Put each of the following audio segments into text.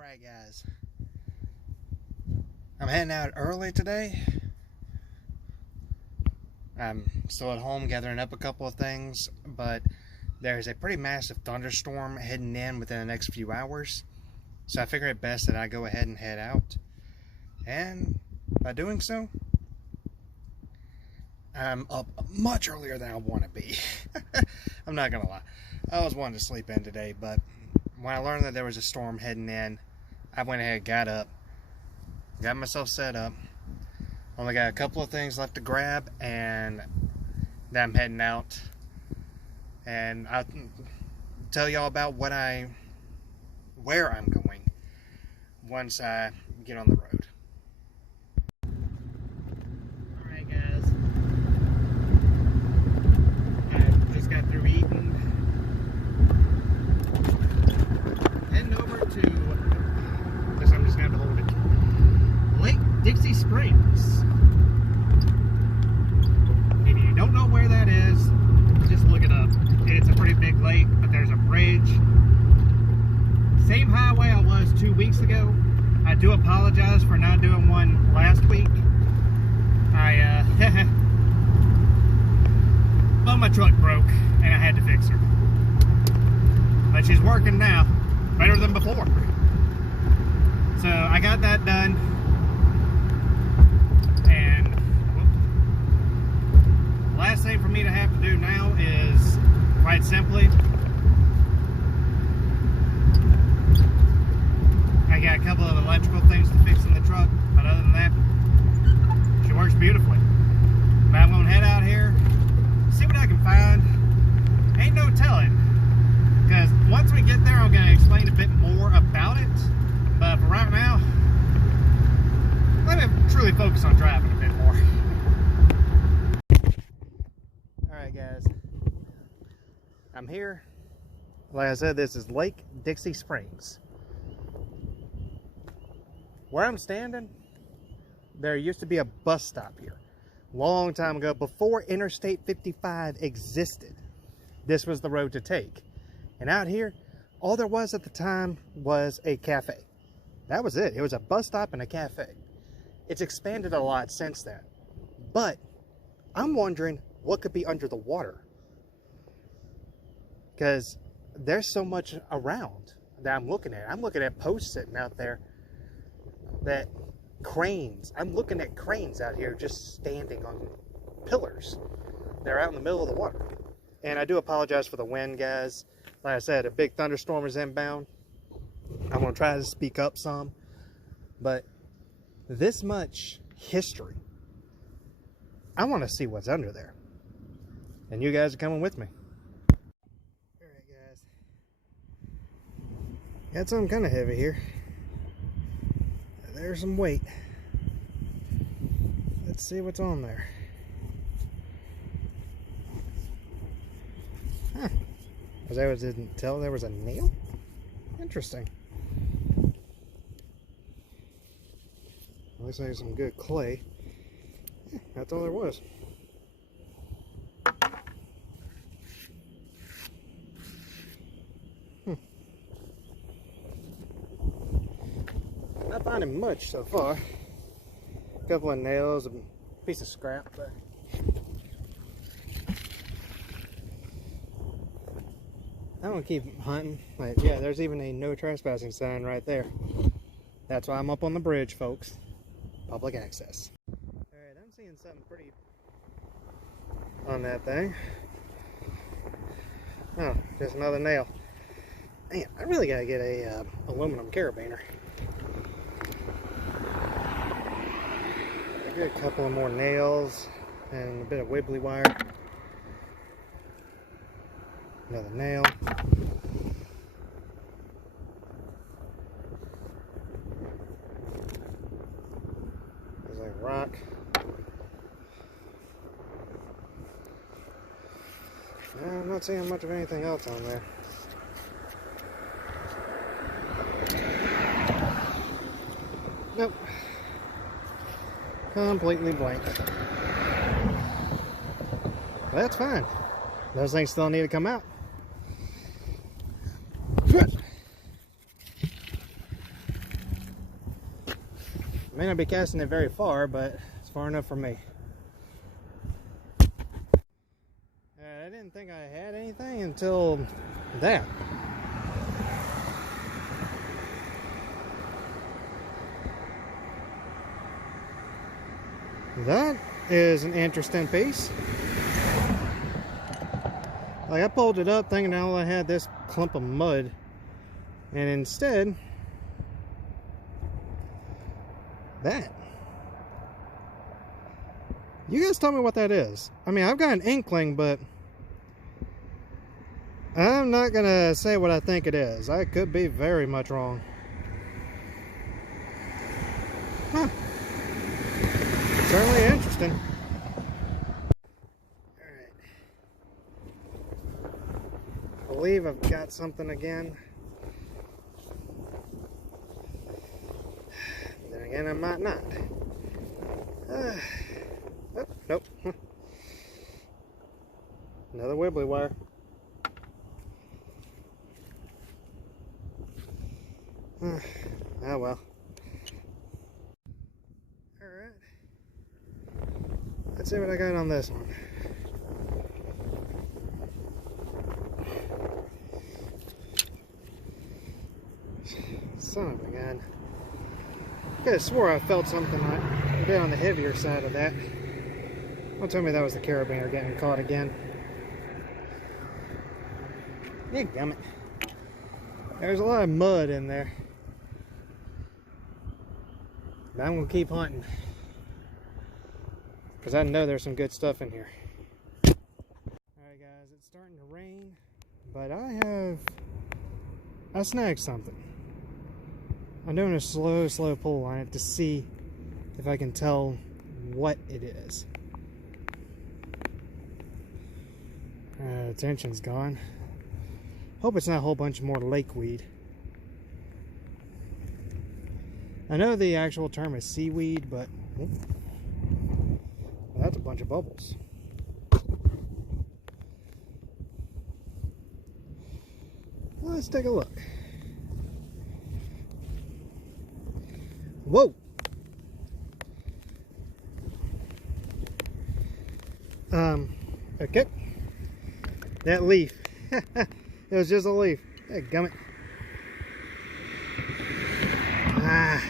Alright guys, I'm heading out early today. I'm still at home gathering up a couple of things, but there's a pretty massive thunderstorm heading in within the next few hours. So I figured it best that I go ahead and head out. And by doing so, I'm up much earlier than I want to be. I'm not gonna lie. I was wanting to sleep in today, but when I learned that there was a storm heading in, I went ahead, got up, got myself set up. Only got a couple of things left to grab, and then I'm heading out. And I'll tell y'all about where I'm going once I get on the road. Alright guys, I just got through eating. Heading over to, I guess I'm just going to have to hold it, Lake Dixie Springs. If you don't know where that is, just look it up. It's a pretty big lake, but there's a bridge. Same highway I was 2 weeks ago. I do apologize for not doing one last week. Well, my truck broke and I had to fix her. But she's working now, better than before. So I got that done. And the last thing for me to have to do now is, quite simply, I got a couple of electrical things to fix in the truck, but other than that, she works beautifully. But I'm going to head out here, see what I can find. Ain't no telling, because once we get there, I'm going to explain a bit more about it. But for right now, let me truly focus on driving a bit more. Alright guys, I'm here. Like I said, this is Lake Dixie Springs. Where I'm standing, there used to be a bus stop here. Long time ago, before Interstate 55 existed. This was the road to take. And out here, all there was at the time was a cafe. That was it. It was a bus stop and a cafe. It's expanded a lot since then. But I'm wondering what could be under the water. Because there's so much around that I'm looking at. I'm looking at posts sitting out there, that cranes. I'm looking at cranes out here just standing on pillars. They're out in the middle of the water. And I do apologize for the wind, guys. Like I said, a big thunderstorm is inbound. I'm going to try to speak up some. But this much history, I want to see what's under there. And you guys are coming with me. Alright guys, got something kind of heavy here. There's some weight. Let's see what's on there. Huh. As I didn't tell there was a nail? Interesting. Looks like some good clay. That's all there was. Not finding much so far. A couple of nails, a piece of scrap, but I'm gonna keep hunting. Like, yeah, there's even a no trespassing sign right there. That's why I'm up on the bridge, folks. Public access. Alright, I'm seeing something pretty on that thing. Oh, just another nail. Man, I really gotta get a aluminum carabiner. I get a couple of more nails and a bit of wibbly wire. Another nail. There's like rock. No, I'm not seeing much of anything else on there. Nope. Completely blank. But that's fine. Those things still need to come out. May not be casting it very far, but it's far enough for me. I didn't think I had anything until that. That is an interesting piece. Like, I pulled it up thinking all I had this clump of mud, and instead that. You guys tell me what that is. I mean, I've got an inkling, but I'm not gonna say what I think it is. I could be very much wrong. Huh. Certainly interesting. Alright. I believe I've got something again. Then again, I might not. Oh, nope. Another wibbly wire. Oh well. Alright. Let's see what I got on this one. Son of a gun. I could have swore I felt something a bit on the heavier side of that. Don't tell me that was the carabiner getting caught again. Dadgummit. There's a lot of mud in there. But I'm going to keep hunting. Because I know there's some good stuff in here. Alright guys, it's starting to rain. But I snagged something. I'm doing a slow pull on it to see if I can tell what it is. The tension's gone. Hope it's not a whole bunch more lakeweed. I know the actual term is seaweed, but that's a bunch of bubbles. Well, let's take a look. Whoa! Okay. That leaf. It was just a leaf. Hey, gummit. A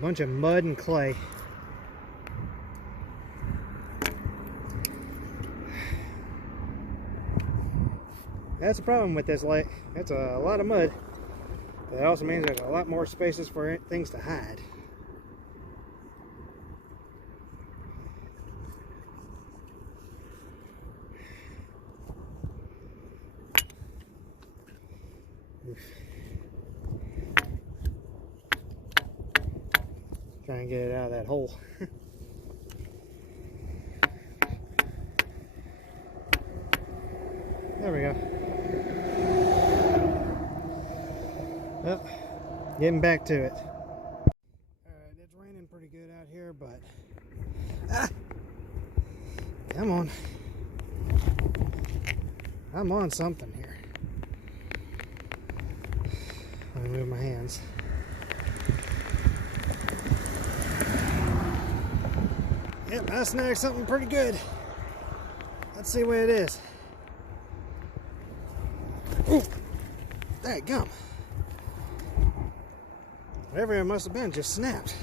bunch of mud and clay. That's the problem with this lake. It's a lot of mud. But that also means there's a lot more spaces for things to hide. Oof. Try and get it out of that hole. There we go. Well, getting back to it. Alright, it's raining pretty good out here, but come on. I'm on something here. Let me move my hands. Yep, I snagged something pretty good. Let's see what it is. Ooh, dadgum. Whatever it must have been just snapped.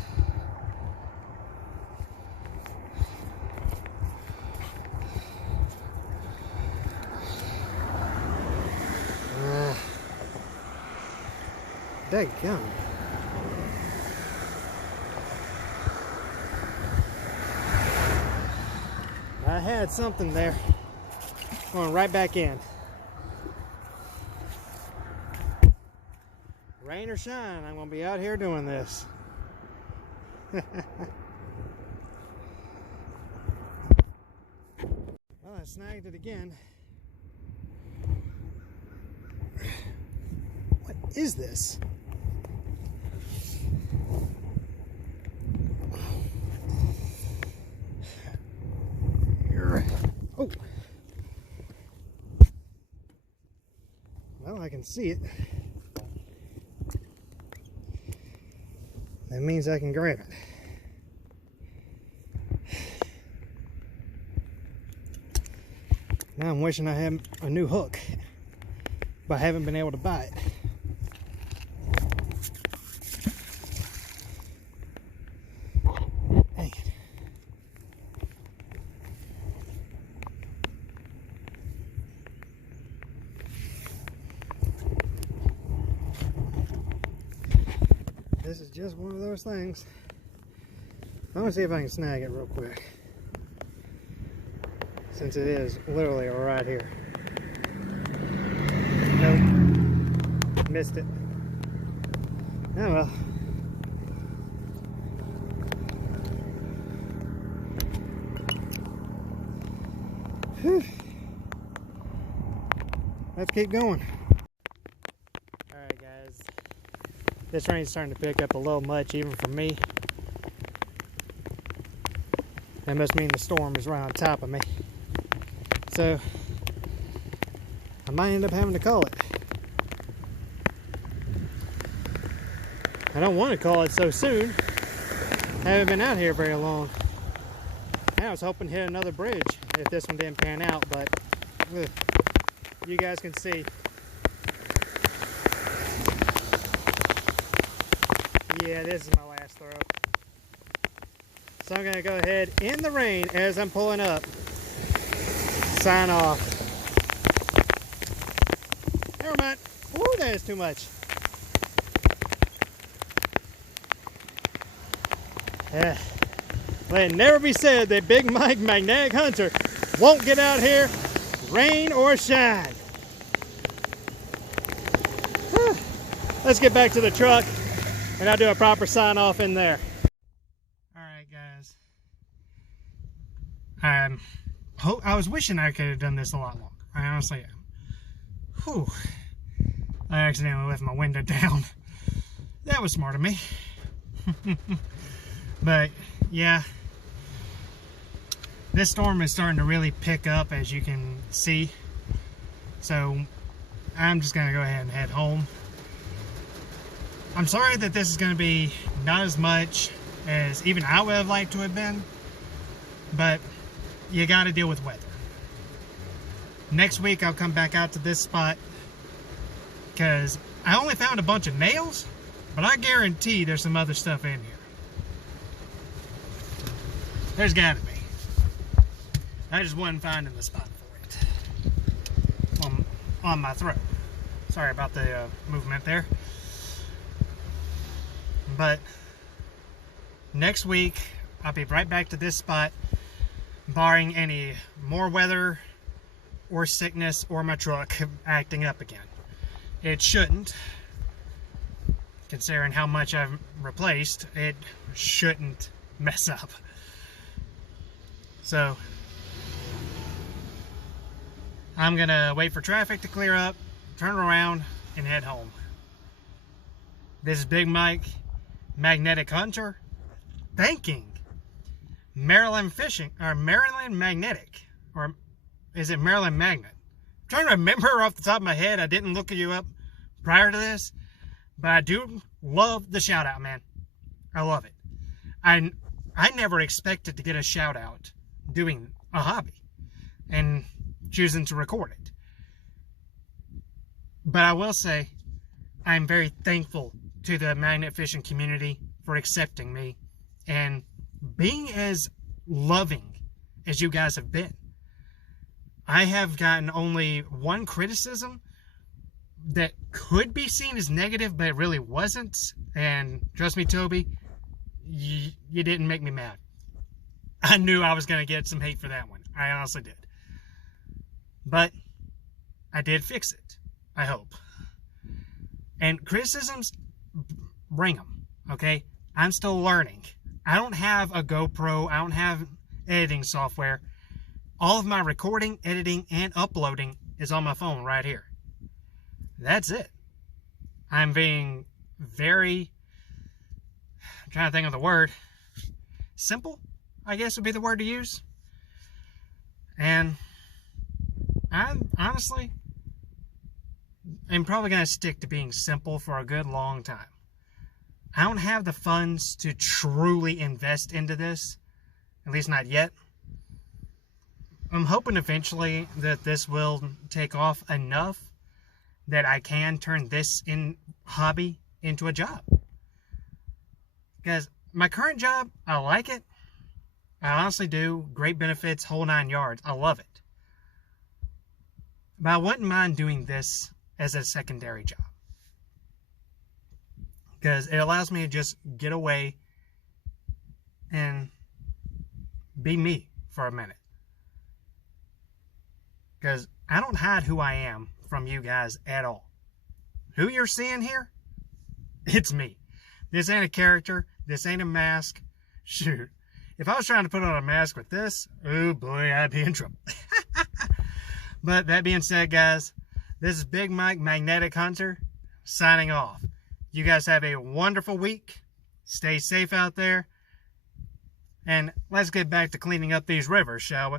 Dadgum. I had something there. Going right back in. Rain or shine, I'm going to be out here doing this. Well, I snagged it again. What is this? Oh. Well, I can see it. that means I can grab it. Now I'm wishing I had a new hook, but I haven't been able to buy it. Dang it. This is just one of those things. I'm gonna see if I can snag it real quick, since it is literally right here. Nope, missed it. Oh well. Whew. Let's keep going. Alright guys, this rain's starting to pick up a little much even for me. That must mean the storm is right on top of me. So, I might end up having to call it. I don't want to call it so soon. I haven't been out here very long. I was hoping to hit another bridge if this one didn't pan out, but you guys can see. Yeah, this is my last throw. So I'm going to go ahead in the rain as I'm pulling up. Sign off. Never mind. Woo, that is too much. Let it never be said that Big Mike Magnetic Hunter won't get out here, rain or shine. Let's get back to the truck and I'll do a proper sign off in there. Alright guys. I was wishing I could have done this a lot longer. I honestly am. Whew. I accidentally left my window down. That was smart of me. But yeah, this storm is starting to really pick up, as you can see. So I'm just gonna go ahead and head home. I'm sorry that this is gonna be not as much as even I would have liked to have been, but you gotta deal with weather. Next week I'll come back out to this spot because I only found a bunch of nails, but I guarantee there's some other stuff in here. There's gotta be. I just wasn't finding the spot for it on my throat. Sorry about the movement there. But next week I'll be right back to this spot, barring any more weather or sickness or my truck acting up again. It shouldn't, considering how much I've replaced. It shouldn't mess up. So I'm gonna wait for traffic to clear up, turn around, and head home. This is Big Mike Magnetic Hunter thanking Maryland Fishing, or Maryland Magnetic, or is it Maryland Magnet? I'm trying to remember off the top of my head. I didn't look you up prior to this, but I do love the shout out, man. I love it. I never expected to get a shout out doing a hobby and choosing to record it. But I will say I'm very thankful to the magnet fishing community for accepting me and being as loving as you guys have been. I have gotten only one criticism that could be seen as negative, but it really wasn't. And trust me, Toby, you didn't make me mad. I knew I was going to get some hate for that one. I honestly did. But I did fix it, I hope. And criticisms, bring them, okay? I'm still learning. I don't have a GoPro. I don't have editing software. All of my recording, editing, and uploading is on my phone right here. That's it. I'm being very, I'm trying to think of the word, simple, I guess would be the word to use. And I honestly am probably going to stick to being simple for a good long time. I don't have the funds to truly invest into this, at least not yet. I'm hoping eventually that this will take off enough that I can turn this hobby into a job. Because my current job, I like it. I honestly do. Great benefits, whole 9 yards. I love it. But I wouldn't mind doing this as a secondary job. Because it allows me to just get away and be me for a minute. Because I don't hide who I am from you guys at all. Who you're seeing here, it's me. This ain't a character. This ain't a mask. Shoot. If I was trying to put on a mask with this, oh boy, I'd be in trouble. But that being said, guys, this is Big Mike Magnetic Hunter signing off. You guys have a wonderful week. Stay safe out there. And let's get back to cleaning up these rivers, shall we?